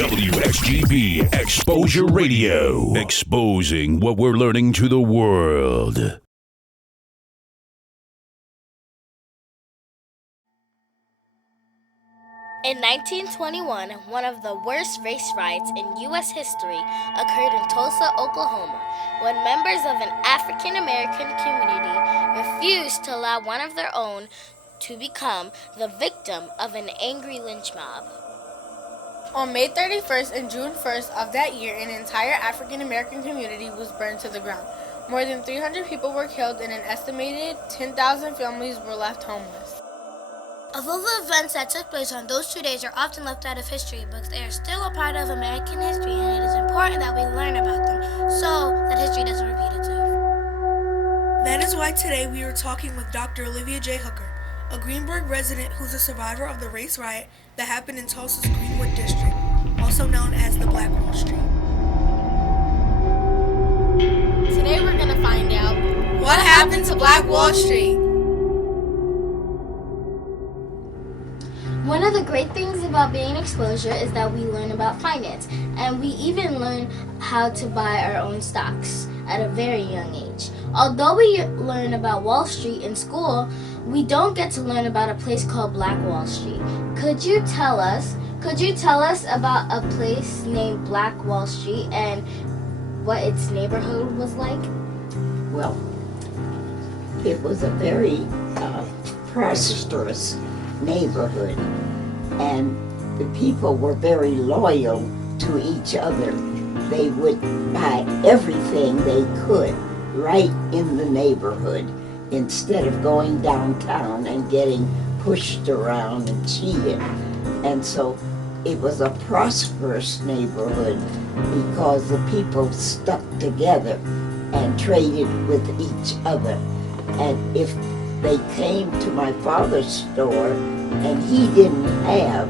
WXGB Xposure Radio. Exposing what we're learning to the world. In 1921, one of the worst race riots in U.S. history occurred in Tulsa, Oklahoma, when members of an African American community refused to allow one of their own to become the victim of an angry lynch mob. On May 31st and June 1st of that year, an entire African American community was burned to the ground. More than 300 people were killed and an estimated 10,000 families were left homeless. Although the events that took place on those 2 days are often left out of history books, they are still a part of American history, and it is important that we learn about them so that history doesn't repeat itself. That is why today we are talking with Dr. Olivia J. Hooker, a Greenburgh resident who's a survivor of the race riot that happened in Tulsa's Greenwood district, also known as the Black Wall Street. Today we're going to find out what happened to Black Wall Street. One of the great things about being in Xposure is that we learn about finance, and we even learn how to buy our own stocks at a very young age. Although we learn about Wall Street in school, we don't get to learn about a place called Black Wall Street. Could you tell us about a place named Black Wall Street and what its neighborhood was like? Well, it was a very prosperous neighborhood, and the people were very loyal to each other. They would buy everything they could right in the neighborhood instead of going downtown and getting pushed around and cheated. And so it was a prosperous neighborhood because the people stuck together and traded with each other. And if they came to my father's store and he didn't have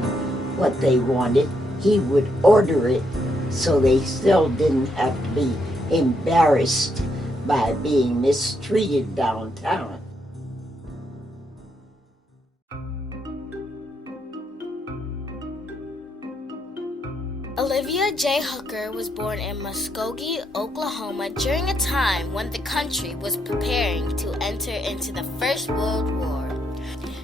what they wanted, he would order it so they still didn't have to be embarrassed by being mistreated downtown. Olivia J. Hooker was born in Muskogee, Oklahoma during a time when the country was preparing to enter into the First World War.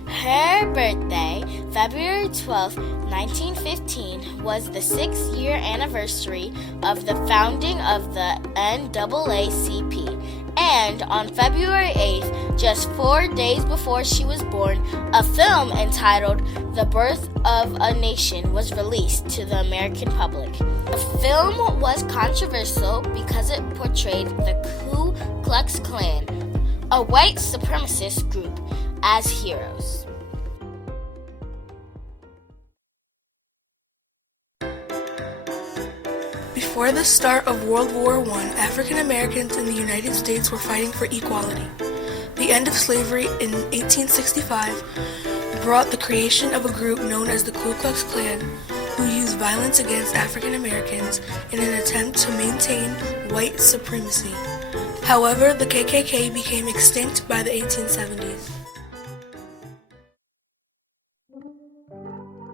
Her birthday, February 12, 1915, was the 6th-year anniversary of the founding of the NAACP. And on February 8th, just 4 days before she was born, a film entitled The Birth of a Nation was released to the American public. The film was controversial because it portrayed the Ku Klux Klan, a white supremacist group, as heroes. Before the start of World War I, African Americans in the United States were fighting for equality. The end of slavery in 1865 brought the creation of a group known as the Ku Klux Klan, who used violence against African Americans in an attempt to maintain white supremacy. However, the KKK became extinct by the 1870s.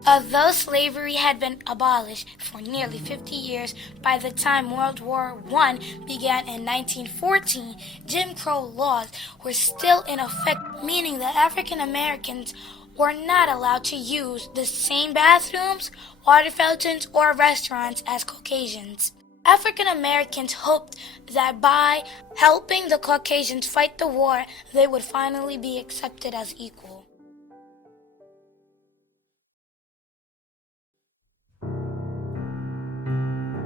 Although slavery had been abolished for nearly 50 years, by the time World War I began in 1914, Jim Crow laws were still in effect, meaning that African Americans were not allowed to use the same bathrooms, water fountains, or restaurants as Caucasians. African Americans hoped that by helping the Caucasians fight the war, they would finally be accepted as equal.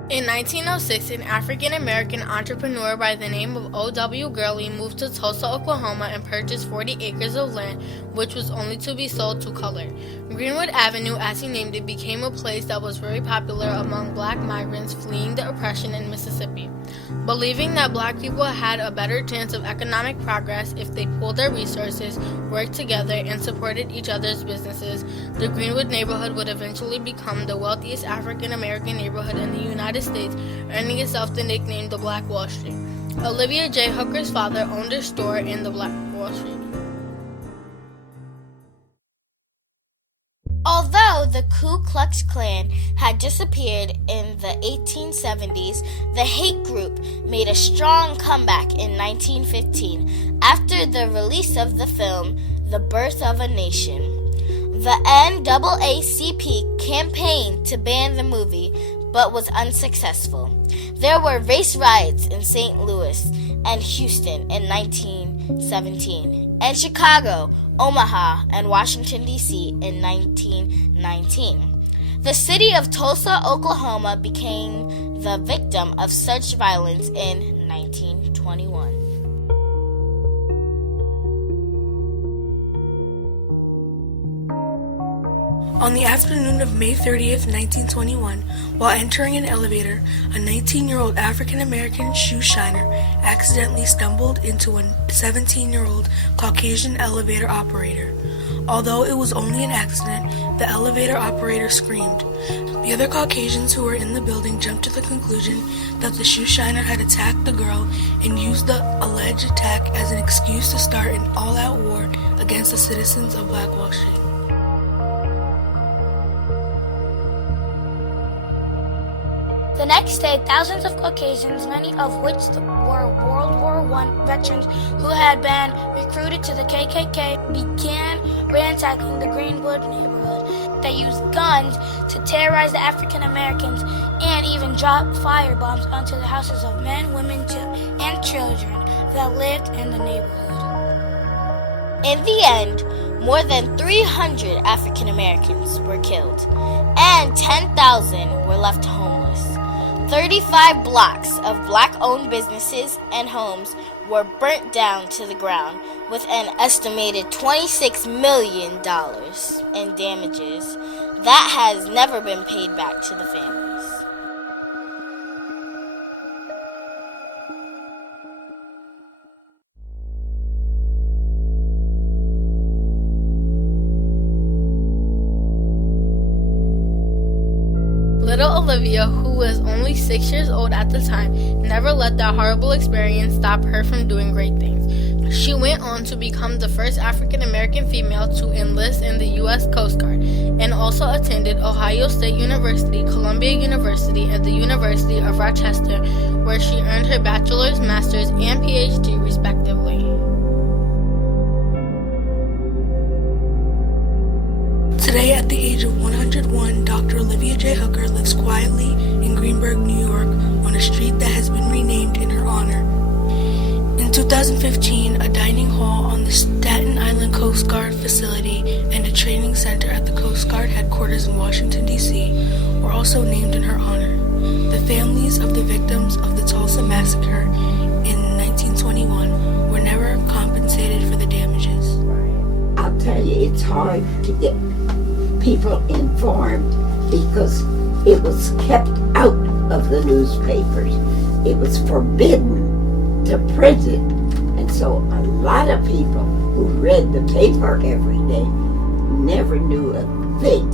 In 1906, an African-American entrepreneur by the name of O.W. Gurley moved to Tulsa, Oklahoma and purchased 40 acres of land, which was only to be sold to color. Greenwood Avenue, as he named it, became a place that was very popular among black migrants fleeing the oppression in Mississippi. Believing that black people had a better chance of economic progress if they pooled their resources, worked together, and supported each other's businesses, the Greenwood neighborhood would eventually become the wealthiest African-American neighborhood in the United States, earning itself the nickname the Black Wall Street. Olivia J. Hooker's father owned a store in the Black Wall Street. Although the Ku Klux Klan had disappeared in the 1870s, the hate group made a strong comeback in 1915 after the release of the film The Birth of a Nation. The NAACP campaigned to ban the movie, but was unsuccessful. There were race riots in St. Louis and Houston in 1917, and Chicago, Omaha, and Washington, D.C. in 1919. The city of Tulsa, Oklahoma became the victim of such violence in 1921. On the afternoon of May 30th, 1921, while entering an elevator, a 19-year-old African-American shoe shiner accidentally stumbled into a 17-year-old Caucasian elevator operator. Although it was only an accident, the elevator operator screamed. The other Caucasians who were in the building jumped to the conclusion that the shoe shiner had attacked the girl and used the alleged attack as an excuse to start an all-out war against the citizens of Black Wall Street. The next day, thousands of Caucasians, many of which were World War I veterans who had been recruited to the KKK, began ransacking the Greenburgh neighborhood. They used guns to terrorize the African Americans and even dropped firebombs onto the houses of men, women, and children that lived in the neighborhood. In the end, more than 300 African Americans were killed, and 10,000 were left homeless. 35 blocks of Black-owned businesses and homes were burnt down to the ground, with an estimated $26 million in damages that has never been paid back to the families. Little Olivia, who was only 6 years old at the time, never let that horrible experience stop her from doing great things. She went on to become the first African American female to enlist in the U.S. Coast Guard, and also attended Ohio State University, Columbia University, and the University of Rochester, where she earned her bachelor's, master's, and PhD respectively. Today, at the age of 101, Dr. Olivia J. Hooker lives quietly in Greenburgh, New York, on a street that has been renamed in her honor. In 2015, a dining hall on the Staten Island Coast Guard facility and a training center at the Coast Guard headquarters in Washington, D.C. were also named in her honor. The families of the victims of the Tulsa Massacre in 1921 were never compensated for the damages. I'll tell you, it's hard to get people informed because it was kept out of the newspapers. It was forbidden to print it. And so a lot of people who read the paper every day never knew a thing